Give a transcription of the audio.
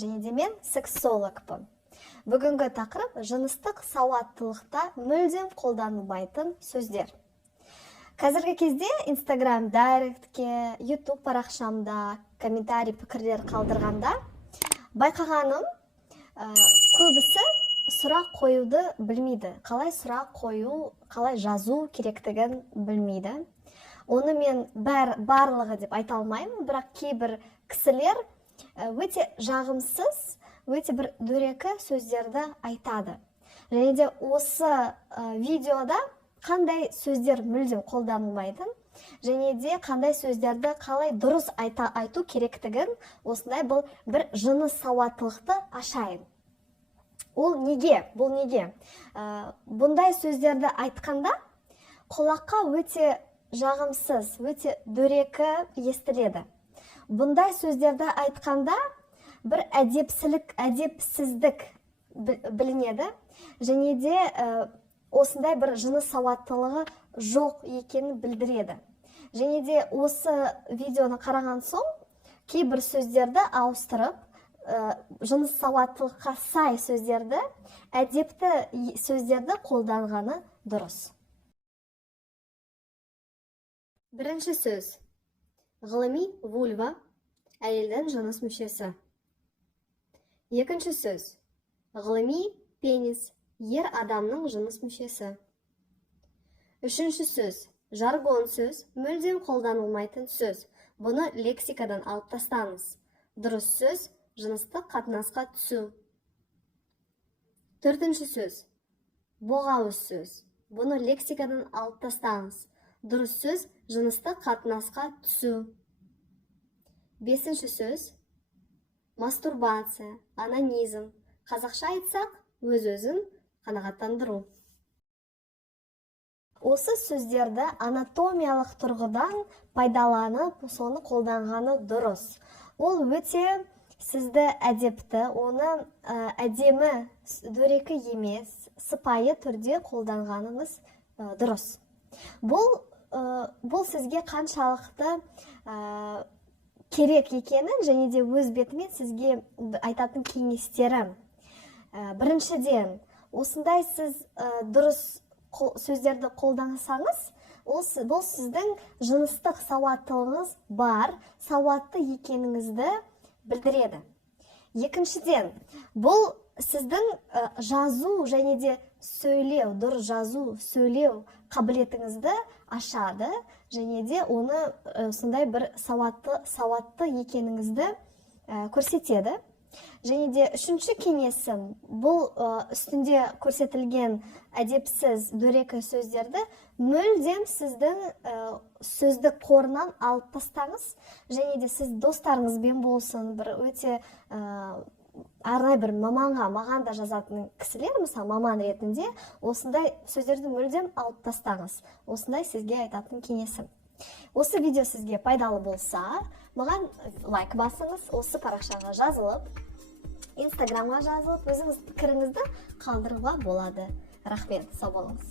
және де мен сексологпын. Бүгінгі тақырып жыныстық сауаттылықта мүлдем қолданылмайтын сөздер. Қазіргі кезде Instagram дайректке, YouTube парақшамда комментарий пікірлер қалдырғанда байқағаным, көбісі сұрақ қоюды білмейді. Қалай сұрақ қою, қалай жазу керектігін білмейді. Оны мен барлығы деп айта алмаймын, бірақ кейбір кісілер өте жағымсыз, өте бір дөрекі сөздерді айтады. Және де осы видеода қандай сөздер мүлдем қолданылмайтын, және де қандай сөздерді қалай дұрыс айту керектігін, осындай бұл бір жыныс сауаттылықты ашайын. Ол неге? Бұл неге? Бұндай сөздерді айтқанда құлаққа өте жағымсыз, өте дөрекі естіледі. Бұндай сөздерді айтқанда бір әдепсіздік білінеді, және де осындай бір жыныс сауаттылығы жоқ екенін білдіреді. Және де осы видеоны қараған соң кейбір сөздерді ауыстырып, жыныс сауаттылыққа сай сөздерді, әдепті сөздерді қолданғаны дұрыс. Бірінші сөз. Ғылыми вульва, әйелдің жыныс мүшесі. Екінші сөз. Ғылыми пенис, ер адамның жыныс мүшесі. Үшінші сөз. Жаргон сөз, мүлдем қолданылмайтын сөз. Бұны лексикадан алып тастаңыз. Дұрыс сөз, жыныстық қатынасқа түсу. Төртінші сөз. Боғауыз сөз. Бұны лексикадан алып тастаңыз. Дұрыс сөз, жыныстық қатынасқа түсу. Бесінші сөз. Мастурбация, анонизм. Қазақша айтсақ, өз-өзін қанағаттандыру. Осы сөздерді анатомиялық тұрғыдан пайдаланып, соны қолданғаны дұрыс. Ол өте сізді әдепті, оны әдемі, дөрекі емес, сыпайы түрде қолданғаныңыз дұрыс. Бұл сізге қаншалықты керек екенін, және де өз бетімен сізге айтатын кеңестерім. Біріншіден, осындай сіз дұрыс сөздерді қолдансаңыз, бұл сіздің жыныстық сауаттылығыңыз бар, сауатты екеніңізді білдіреді. Екіншіден, бұл сіздің жазу және де сөйлеу, дұрыс жазу, сөйлеу қабілетіңізді ашады, және де оны сондай бір сауатты екеніңізді көрсетеді. Және де үшінші кеңесім, бұл үстінде көрсетілген әдепсіз, дөрекі сөздерді мүлдем сіздің сөздік қорынан алып тастаңыз, және де сіз достарыңызбен болсын, бір өте арнай бір маған да жазатын кісілер, мысалы маман ретінде, осындай сөздерді мүлдем алып тастаңыз. Осындай сізге айтатын кеңесім. Осы видео сізге пайдалы болса, маған лайк басыңыз, осы парақшаға жазылып, Инстаграмға жазылып, өзіңіз пікіріңізді қалдыруға болады. Рахмет, сау болыңыз.